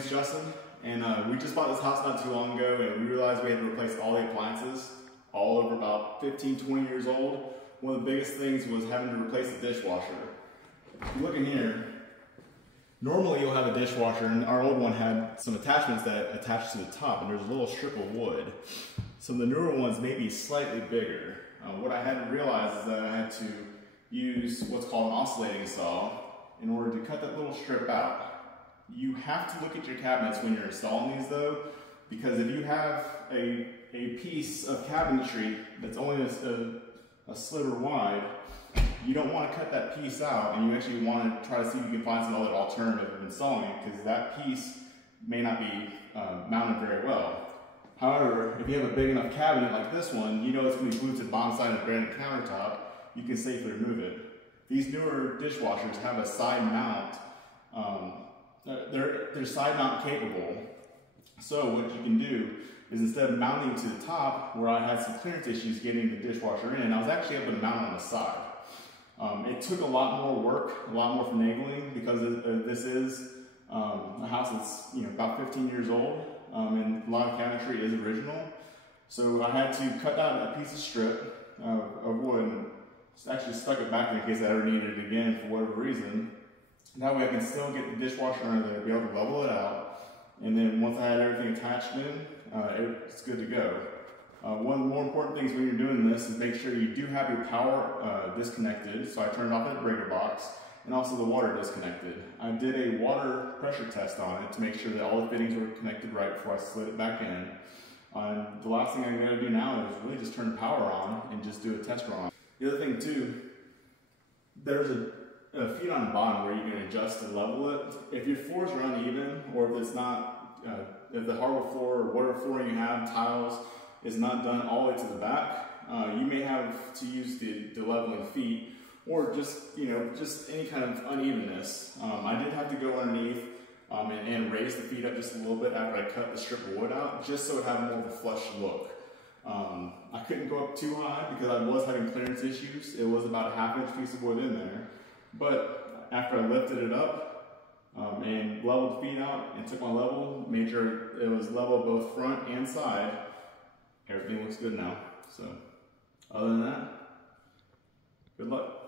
name's Justin, and we just bought this house not too long ago, and we realized we had to replace all the appliances, all over about 15, 20 years old. One of the biggest things was having to replace the dishwasher. If you look in here, normally you'll have a dishwasher, and our old one had some attachments that attach to the top, and there's a little strip of wood. Some of the newer ones may be slightly bigger. What I had to realize is that I had to use what's called an oscillating saw in order to cut that little strip out. You have to look at your cabinets when you're installing these though, because if you have a piece of cabinetry that's only a sliver wide, you don't want to cut that piece out, and you actually want to try to see if you can find some other alternative of installing it, because that piece may not be mounted very well. However, if you have a big enough cabinet like this one, you know it's going to be glued to the bottom side of the granite countertop, you can safely remove it. These newer dishwashers have a side mount. They're side mount capable. So what you can do is, instead of mounting to the top, where I had some clearance issues getting the dishwasher in, I was actually able to mount on the side. It took a lot more work, a lot more finagling, because this is a house that's about 15 years old, and a lot of cabinetry is original. So I had to cut down a piece of strip of wood and actually stuck it back in case I ever needed it again for whatever reason. That way I can still get the dishwasher under there, be able to level it out, and then once I had everything attached in, it's good to go. One of the more important things when you're doing this is make sure you do have your power disconnected. So I turned off that breaker box, and also the water disconnected. I did a water pressure test on it to make sure that all the fittings were connected right before I slid it back in. The last thing I'm going to do now is really just turn the power on and just do a test run. The other thing too, there's a feet on the bottom where you can adjust to level it. If your floors are uneven, or if it's not, if the hardwood floor or whatever flooring you have, tiles, is not done all the way to the back, you may have to use the leveling feet, or just just any kind of unevenness. I did have to go underneath and raise the feet up just a little bit after I cut the strip of wood out, just so it had more of a flush look. I couldn't go up too high because I was having clearance issues. It was about a ½ inch piece of wood in there. But after I lifted it up and leveled the feet out and took my level, made sure it was level both front and side, everything looks good now. So other than that, good luck.